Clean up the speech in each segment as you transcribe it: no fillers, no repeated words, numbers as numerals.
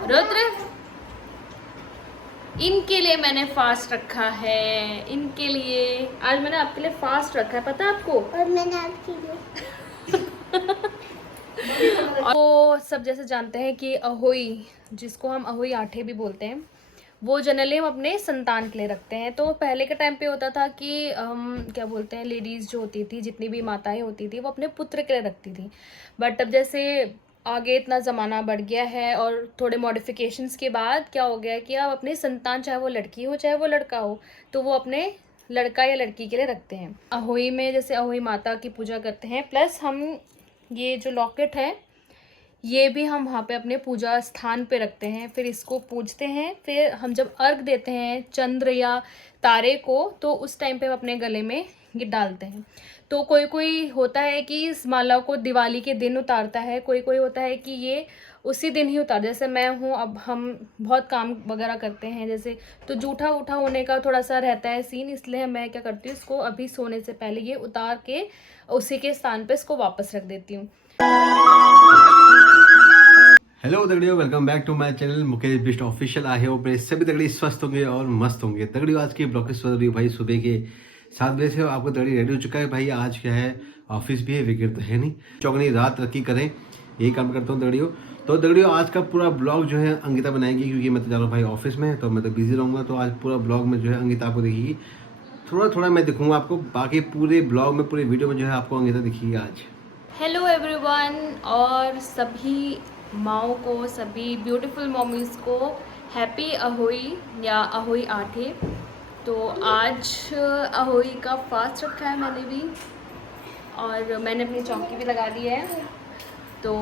रुद्र, इनके लिए मैंने फास्ट रखा है। इनके लिए आज मैंने आपके लिए फास्ट रखा है, पता है आपको? और मैंने आपके लिए तो सब जैसे जानते हैं कि अहोई, जिसको हम अहोई आठे भी बोलते हैं, वो जनरली हम अपने संतान के लिए रखते हैं। तो पहले के टाइम पे होता था कि हम क्या बोलते हैं, लेडीज़ जो होती थी, जितनी भी माताएं होती थी, वो अपने पुत्र के लिए रखती थी। बट अब जैसे आगे इतना ज़माना बढ़ गया है और थोड़े मॉडिफिकेशंस के बाद क्या हो गया है कि अब अपने संतान, चाहे वो लड़की हो चाहे वो लड़का हो, तो वो अपने लड़का या लड़की के लिए रखते हैं। अहोई में जैसे अहोई माता की पूजा करते हैं, प्लस हम ये जो लॉकेट है ये भी हम वहाँ पे अपने पूजा स्थान पे रखते हैं, फिर इसको पूजते हैं। फिर हम जब अर्घ देते हैं चंद्र या तारे को, तो उस टाइम पे हम अपने गले में ये डालते हैं। तो कोई कोई होता है कि इस माला को दिवाली के दिन उतारता है, कोई कोई होता है कि ये उसी दिन ही उतार, जैसे मैं हूँ, अब हम बहुत काम वगैरह करते हैं जैसे, तो जूठा उठा होने का थोड़ा सा रहता है सीन, इसलिए मैं क्या करती हूँ, इसको अभी सोने से पहले ये उतार के उसी के स्थान पे इसको वापस रख देती हूँ। हेलो दगड़ियों, welcome back to my channel Mukesh Bisht official. आहे हो मेरे सभी दगड़ी स्वस्थ होंगे और मस्त होंगे। दगड़ियों आज की ब्लॉग की शुरुआत हुई भाई सुबह के 7 बजे से। आपको दगड़ी रेडी हो चुका है भाई। आज क्या है, ऑफिस भी है, वीकेंड तो है नहीं, चौगनी रात तरक्की करें, यही काम करता हूँ दगड़ियों। तो दगड़ियों आज का पूरा ब्लॉग जो है अंकिता बनाएगी, क्योंकि मैं तो जा रहा हूँ भाई ऑफिस में, तो मैं तो बिजी रहूँगा। तो आज पूरा ब्लॉग में जो है अंकिता आपको दिखेगी, थोड़ा थोड़ा मैं दिखूँगा आपको, बाकी पूरे ब्लॉग में पूरे वीडियो में जो है आपको अंकिता दिखेगी आज। हेलो एवरीवन, और सभी माओ को, सभी ब्यूटीफुल मॉमीज़ को हैप्पी अहोई या अहोई आठे। तो आज अहोई का फास्ट रखा है मैंने भी, और मैंने अपनी चौकी भी लगा ली है। तो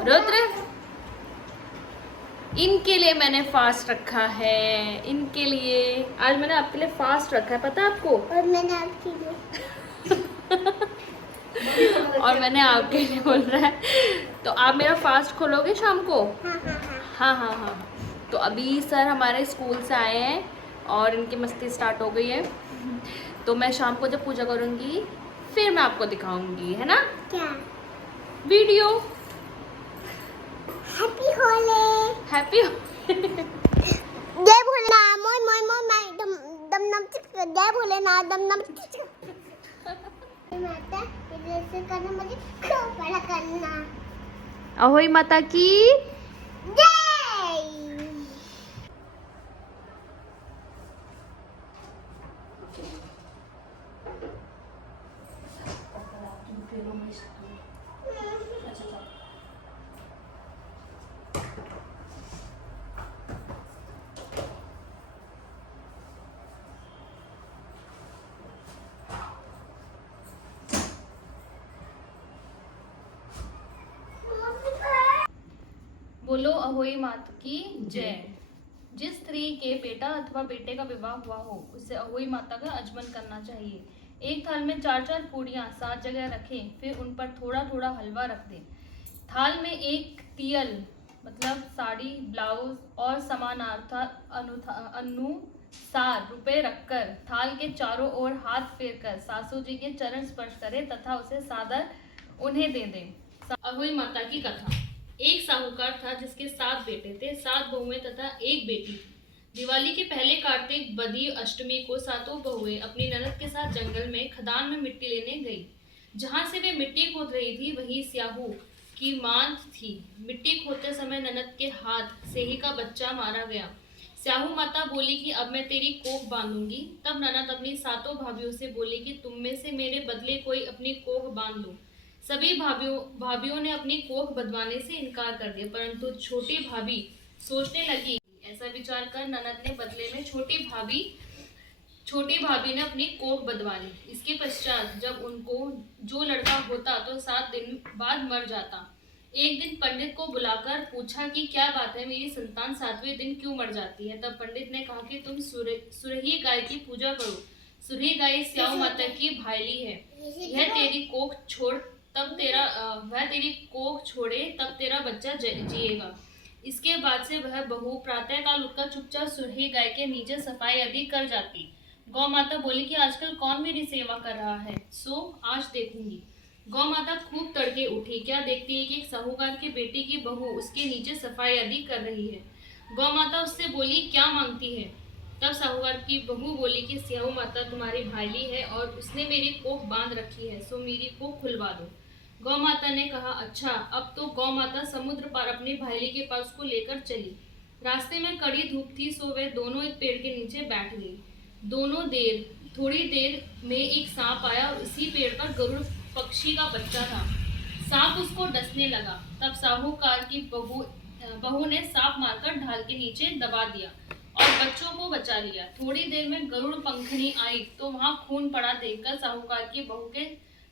रुद्र, इनके लिए मैंने फास्ट रखा है। इनके लिए आज मैंने आपके लिए फास्ट रखा है, पता है आपको? और मैंने आपके लिए और मैंने आपके लिए बोल रहा है। तो आप मेरा फास्ट खोलोगे शाम को? हाँ हाँ हाँ। तो अभी सर हमारे स्कूल से आए हैं और इनकी मस्ती स्टार्ट हो गई है। तो मैं शाम को जब पूजा करूँगी फिर मैं आपको दिखाऊंगी, है ना क्या वीडियो। हैप्पी होली। हैप्पी जय भोलेनाथ। मोय मोय मोय मैं दम दम नम जय भोलेनाथ दम नम माता इधर से करना, मुझे खूब बड़ा करना। अहोई माता की जय। बोलो अहोई माता की जय। जिस स्त्री के बेटा अथवा बेटे का विवाह हुआ हो उसे अहोई माता का आचमन करना चाहिए। एक थाल में 4-4 पूड़ियाँ 7 जगह रखें, फिर उन पर थोड़ा थोड़ा हलवा रख दें। थाल में एक तियल मतलब साड़ी, ब्लाउज और अनुसार रुपए रखकर थाल के चारों ओर हाथ फेरकर सासू जी के चरण स्पर्श करें तथा उसे सादर उन्हें दे दें। अहोई माता की कथा। एक साहूकार था जिसके 7 बेटे थे, 7 बहुएं तथा एक बेटी थी। दिवाली के पहले कार्तिक बदी अष्टमी को सातों बहुएं अपनी ननद के साथ जंगल में खदान में मिट्टी लेने गई। जहां से वे मिट्टी खोद रही थी वही स्याहू की मांद थी। मिट्टी खोदते समय ननद के हाथ सेही का बच्चा मारा गया। स्याहू माता बोली कि अब मैं तेरी कोख बांधूंगी। तब ननद अपनी सातों भाभियों से बोली कि तुम में से मेरे बदले कोई अपनी कोख बांध लो। सभी भाभियों ने अपनी कोख बंधवाने से इनकार कर दिया, परंतु छोटी भाभी सोचने लगी। ऐसा विचार कर ननद ने बदले में छोटी भाभी ने अपनी कोख बंधवा ली। इसके पश्चात जब उनको जो लड़का होता तो 7 दिन बाद मर जाता। एक दिन पंडित को बुलाकर पूछा कि क्या बात है, मेरी संतान 7वें दिन क्यों मर जाती है। तब पंडित ने कहा कि तुम सुरही गाय की पूजा करो। सुरही गाय स्याहू माता की भाईली है। यह तेरी कोख छोड़े तब तेरा बच्चा जिएगा। इसके बाद से वह बहू प्रातः काल उठकर चुपचाप सुरही गाय के नीचे सफाई आदि कर जाती। गौ माता बोली कि आजकल कौन मेरी सेवा कर रहा है, सो आज देखूंगी। गौ माता खूब तड़के उठी। क्या देखती है कि एक साहूकार के बेटे की बहू उसके नीचे सफाई आदि कर रही है। गौ माता उससे बोली, क्या मांगती है? तब साहूकार की बहू बोली कि स्याऊ माता तुम्हारी भाईली है और उसने मेरी कोख बांध रखी है, सो मेरी कोख खुलवा दो। गौ माता ने कहा, अच्छा। अब तो गौ माता समुद्र पार अपनी भाईली के पास को लेकर चली। रास्ते में कड़ी धूप थी, सो वे दोनों एक पेड़ के नीचे बैठ गई। थोड़ी देर में एक सांप आया और उसी पेड़ पर गरुड़ पक्षी का बच्चा था। सांप उसको डसने लगा। तब साहूकार की बहू ने सांप मारकर ढाल के नीचे दबा दिया और बच्चों को बचा लिया। थोड़ी देर में गरुड़ पंखनी आई तो वहां खून पड़ा देखकर साहूकार की बहू के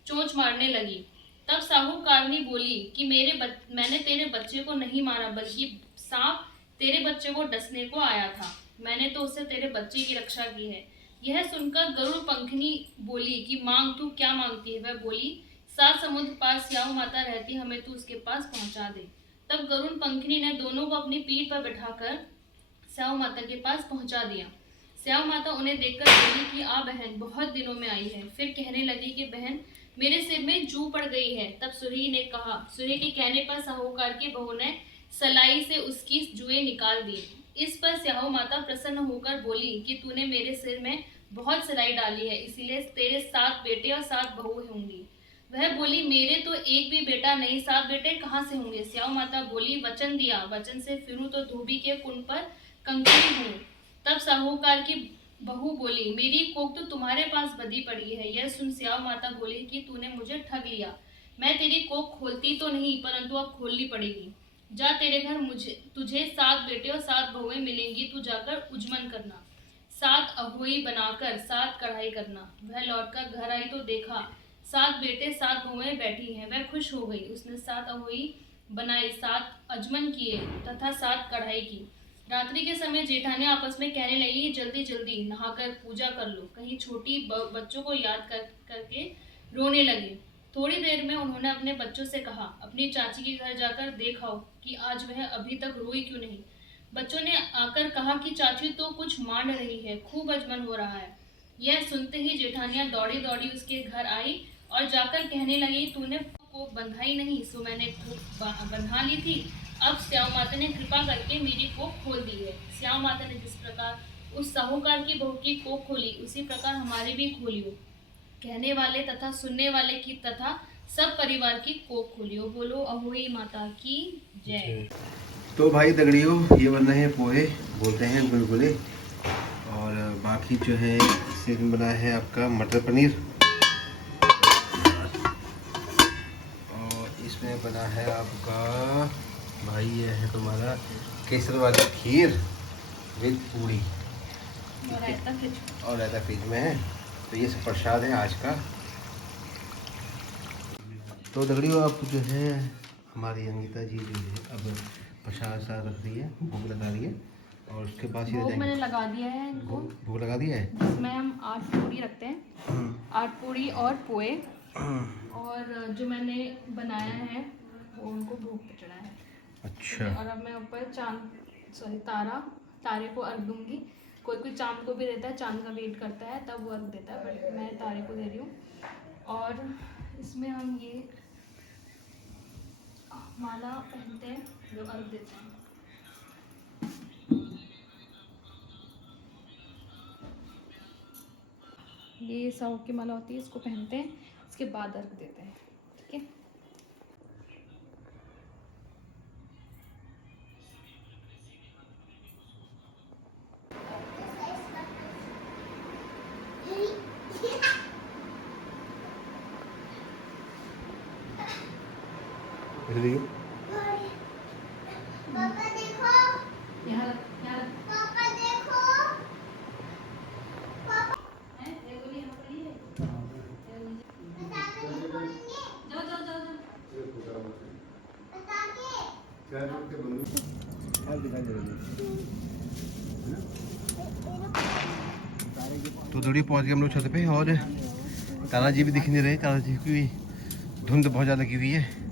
चोंच मारने लगी। तब साहूकारनी बोली कि मैंने तेरे बच्चे को नहीं मारा, बल्कि सांप तेरे बच्चे को डसने को आया था। मैंने तो उससे तेरे बच्चे की रक्षा की है। यह सुनकर गरुड़ पंखनी बोली कि मांग, तू क्या मांगती है? वह बोली, 7 समुद्र पार स्याऊ माता रहती, हमें तू उसके पास पहुंचा दे। तब गरुड़ पंखनी ने दोनों को अपनी पीठ पर बैठाकर स्याऊ माता के पास पहुंचा दिया। स्याऊ माता उन्हें देखकर बोली कि आ बहन, बहुत दिनों में आई है। फिर कहने लगी कि बहन, मेरे सिर में जू पड़ गई है। तब सूर्य के कहने पर साहूकार की बहू ने सलाई से उसकी जुएं निकाल दी। इस पर स्याऊ माता प्रसन्न होकर बोली कि तूने मेरे सिर में बहुत सिलाई डाली है, इसीलिए तेरे 7 बेटे और 7 बहू होंगी। वह बोली, मेरे तो एक भी बेटा नहीं, 7 बेटे कहाँ से होंगे? स्याऊ माता बोली, वचन दिया, वचन से फिरूं तो धोबी के कुंड पर कंकड़ी हूँ। तब साहूकार की बहू बोली, मेरी कोख तो तुम्हारे पास बधी पड़ी है। यह सुन स्याऊ माता बोली कि तूने मुझे ठग लिया। मैं तेरी कोख खोलती तो नहीं, परंतु अब खोलनी पड़ेगी। जा, तेरे घर तुझे 7 बेटे और 7 बहुएं मिलेंगी। तू जाकर उजमन करना, 7 अहोई बनाकर 7 कढ़ाई करना। वह लौटकर घर आई तो देखा 7 बेटे 7 बहुएं बैठी हैं। वह खुश हो गई। उसने 7 अहोई बनाई, 7 अजमन किए तथा 7 कढ़ाई की। रात्रि के समय जेठानी आपस में कहने लगी, जल्दी जल्दी नहाकर पूजा कर लो, कहीं छोटी बच्चों को याद करके रोने लगे। थोड़ी देर में उन्होंने अपने बच्चों से कहा, अपनी चाची के घर जाकर देखाओ कि आज वह अभी तक रोई क्यों नहीं। बच्चों ने आकर कहा कि चाची तो कुछ मांड रही है, खूब अजमन हो रहा है। यह सुनते ही जेठानियां दौड़ी दौड़ी उसके घर आई और जाकर कहने लगी, तूने को बंधाई नहीं, सो मैंने बंधा ली थी। अब स्याऊ माता ने कृपा करके मेरी कोख खोल दी है। स्याऊ माता ने जिस प्रकार उस साहूकार की बहू की कोख खोली, उसी प्रकार हमारी भी खोलियो। कहने वाले तथा सुनने वाले की तथा सब परिवार की कोख खोलियो। बोलो अहोई माता की जय। तो भाई दगड़ियों, ये बन रहे हैं पोहे, बोलते हैं गुलगुले। और बाकी जो है इससे बना है आपका मटर पनीर, और इसमें बना है आपका भाई ये है तुम्हारा केसर वाली खीर विद पूड़ी और रायता फ्रिज में है। तो ये सब प्रसाद है आज का। तो दगड़ियों, आप जो है हमारी अंकिता जी जो है अब प्रसाद सा रख रही है, भोग लगा रही है, और उसके बाद भोग मैंने लगा दिया है इनको। भोग लगा दिया है, जिसमें हम 8 पूड़ी रखते हैं, 8 पूड़ी और पोए, और जो मैंने बनाया है वो उनको भोग पे चढ़ाया है। अच्छा। और अब मैं ऊपर तारे को अर्घ दूंगी। कोई चांद को भी देता है, चांद का वेट करता है तब वो अर्घ देता है, बट मैं तारे को दे रही हूँ। और इसमें हम ये माला पहनते हैं जो अर्घ देते हैं। ये साहू की माला होती है, इसको पहनते हैं, इसके बाद अर्घ देते हैं। ठीक है। पापा देखो, यहाँ रख। पापा देखो, है ये बोली यहाँ पर ही है। बता के बोलेंगे, जाओ। तो थोड़ी पहुंच गए हम लोग छत पे, और तानाजी भी दिख नहीं रहे। तानाजी की भी धुंध बहुत ज़्यादा की हुई है।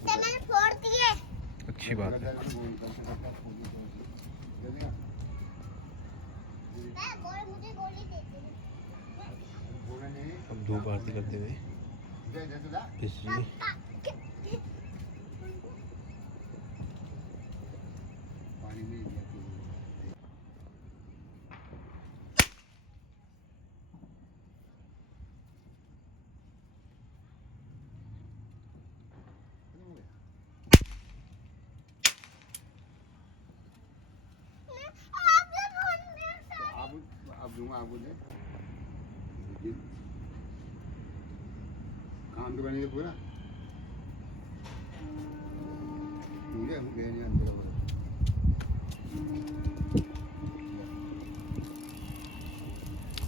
मैंने फोड़ दिए। अच्छी बात है। मुझे गोली दे दे। अब धूप आरती करते हुए बिजली काम तो बनेगा पूरा मुझे नहीं अंदर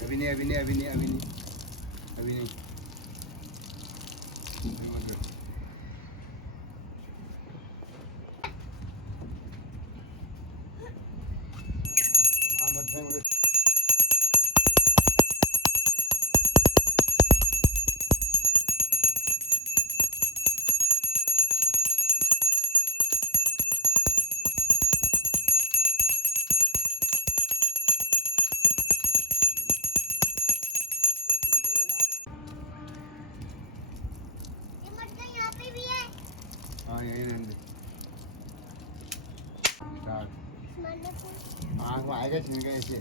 अभी नहीं अभी नहीं अभी नहीं अभी नहीं अभी नहीं हाँ यही रहने आँख में आएगा छिन गए ऐसे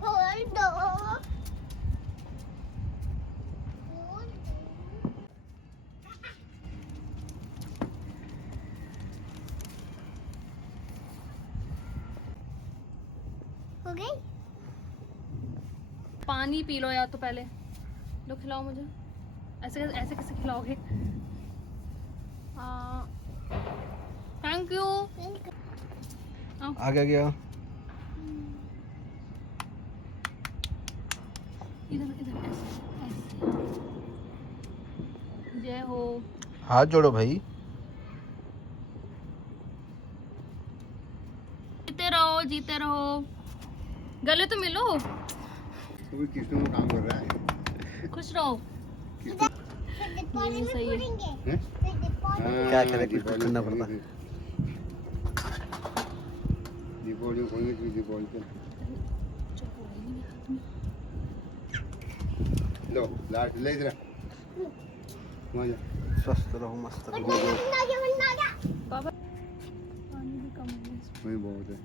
खोल दो। हो गई? पानी पी लो या तो पहले, लो खिलाओ मुझे। ऐसे ऐसे कैसे खिलाओगे? Thank you. आ गया इधर इधर ऐसे ऐसे। जय हो। हाथ जोड़ो भाई। जीते रहो, गले तो मिलो। तो किसने वो काम कर रहा है खुश रहो। दीपावली में सही है। फोड़ेंगे। हैं? फिर दीपावली क्या करें, कुछ करना पड़ता। दीपावली में खोलेंगे फिर दीपावली पे लो लाट ले इधर मजा स्वस्थ रहो, मस्त रहो। पापा पानी भी कम है इसमें। वही बहुत है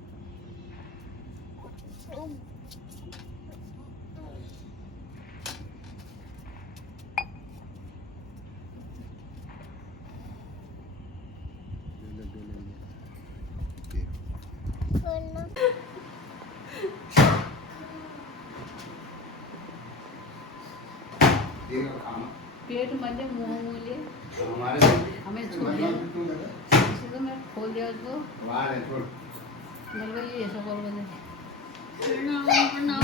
पेट मजे मुंह मूले हमारे हमें छोड़ दिया इसे तो मैं खोल दिया उसको बाहर है छोड़ गलगली ऐसा बोल बने प्रणाम प्रणाम।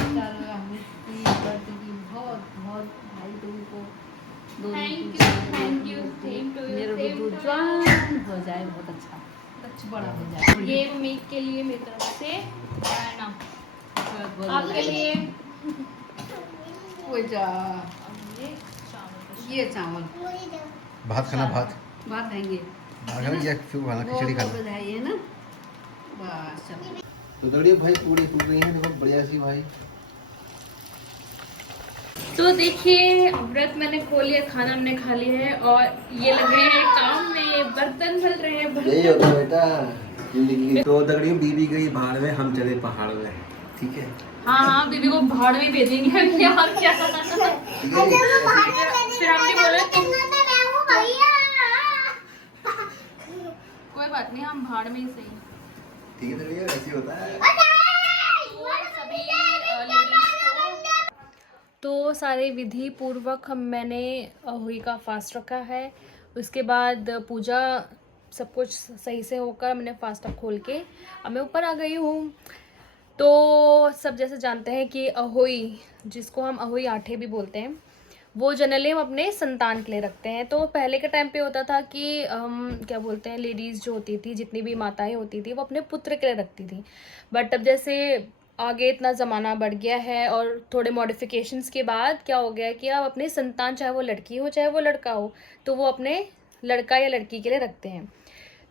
हमें बर्थडे की बहुत बहुत भाई तुमको थैंक यू सेम टू मेरे यू। को जवान हो जाए बहुत अच्छा अच्छा बड़ा हो जाए ये मम्मी के लिए मेरी तरफ से प्रणाम। बहुत आपके लिए वो जा अब ये चावल। ये चावल भात खाना, भात भात देंगे खाना या क्यों खाना, खिचड़ी खाना। बधाई है ना बस चलो। तो दौड़िए भाई, पूरी फूट रही है, देखो बढ़िया सी भाई। तो देखिए व्रत मैंने खोल लिया, खाना हमने खा लिया है और ये लगे हैं काम में, बर्तन धुल रहे हैं। यही होता है बेटा जिंदगी। तो दगड़ी बीबी गई भाड़ में, हम चले पहाड़ में, ठीक है। हाँ हाँ दीदी को भाड़ में भेजेंगे क्या क्या। फिर हमने बोला तुम कोई बात नहीं, हम भाड़ में ही सही। ठीक है दगड़ी, ऐसे होता है। सभी लेडीज को तो सारे विधि पूर्वक मैंने हुई का फास्ट रखा है। उसके बाद पूजा सब कुछ सही से होकर मैंने फास्ट अब खोल के अब मैं ऊपर आ गई हूँ। तो सब जैसे जानते हैं कि अहोई, जिसको हम अहोई आठे भी बोलते हैं, वो जनरली हम अपने संतान के लिए रखते हैं। तो पहले के टाइम पे होता था कि क्या बोलते हैं, लेडीज़ जो होती थी, जितनी भी माताएं होती थी, वो अपने पुत्र के लिए रखती थी। बट अब जैसे आगे इतना ज़माना बढ़ गया है और थोड़े मॉडिफिकेशंस के बाद क्या हो गया है कि अब अपने संतान, चाहे वो लड़की हो चाहे वो लड़का हो, तो वो अपने लड़का या लड़की के लिए रखते हैं।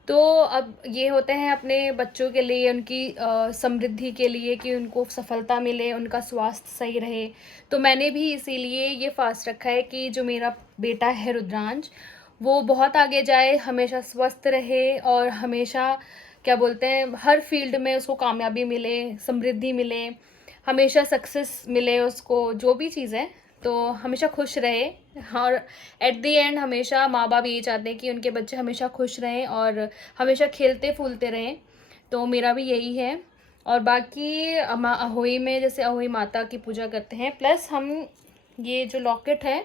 तो अब ये होते हैं अपने बच्चों के लिए, उनकी समृद्धि के लिए, कि उनको सफलता मिले, उनका स्वास्थ्य सही रहे। तो मैंने भी इसीलिए ये फास्ट रखा है कि जो मेरा बेटा है रुद्रांश, वो बहुत आगे जाए, हमेशा स्वस्थ रहे और हमेशा क्या बोलते हैं, हर फील्ड में उसको कामयाबी मिले, समृद्धि मिले, हमेशा सक्सेस मिले उसको, जो भी चीज़ है, तो हमेशा खुश रहे। और एट द एंड हमेशा माँ बाप यही चाहते हैं कि उनके बच्चे हमेशा खुश रहें और हमेशा खेलते फूलते रहें। तो मेरा भी यही है। और बाकी अहोई में जैसे अहोई माता की पूजा करते हैं, प्लस हम ये जो लॉकेट है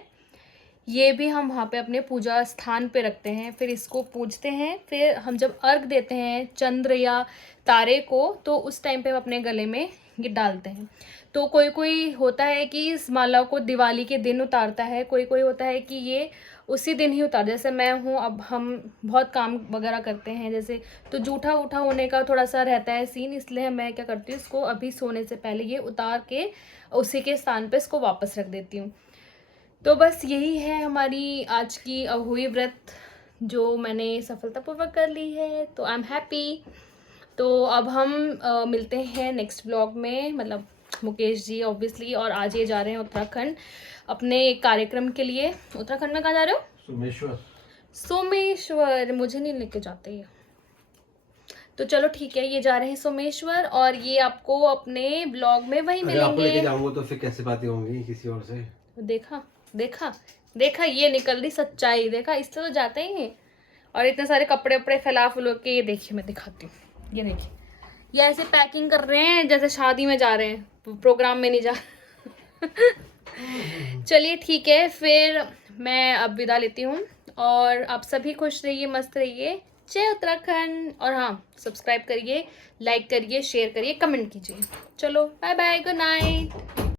ये भी हम वहाँ पे अपने पूजा स्थान पे रखते हैं, फिर इसको पूजते हैं। फिर हम जब अर्घ देते हैं चंद्र या तारे को, तो उस टाइम पे हम अपने गले में ये डालते हैं। तो कोई कोई होता है कि इस माला को दिवाली के दिन उतारता है, कोई कोई होता है कि ये उसी दिन ही उतार, जैसे मैं हूँ, अब हम बहुत काम वगैरह करते हैं जैसे, तो जूठा उठा होने का थोड़ा सा रहता है सीन, इसलिए मैं क्या करती हूँ, इसको अभी सोने से पहले ये उतार के उसी के स्थान पे इसको वापस रख देती हूँ। तो बस यही है हमारी आज की अहोई व्रत, जो मैंने सफलतापूर्वक कर ली है। तो आई एम हैप्पी। तो अब हम मिलते हैं नेक्स्ट ब्लॉग में, मतलब मुकेश जी ऑब्वियसली, और आज ये जा रहे हैं उत्तराखंड अपने कार्यक्रम के लिए। उत्तराखंड में कहाँ जा रहे हो? सोमेश्वर। सोमेश्वर मुझे नहीं लेके जाते ये। तो चलो ठीक है, ये जा रहे हैं सोमेश्वर, और ये आपको अपने ब्लॉग में वही अगर आपको लेके मिलेंगे। जाऊंगा तो फिर कैसे बातें होंगी किसी और से? देखा देखा देखा, ये निकल रही सच्चाई, देखा, इससे तो जाते ही हैं। और इतने सारे कपड़े वपड़े फैला फुलो के, ये देखिए मैं दिखाती हूँ, ये देखिए, ये ऐसे पैकिंग कर रहे हैं जैसे शादी में जा रहे हैं, प्रोग्राम में नहीं जा चलिए ठीक है, फिर मैं अब विदा लेती हूँ, और आप सभी खुश रहिए, मस्त रहिए, जय उत्तराखंड। और हाँ, सब्सक्राइब करिए, लाइक करिए, शेयर करिए, कमेंट कीजिए। चलो बाय बाय, गुड नाइट।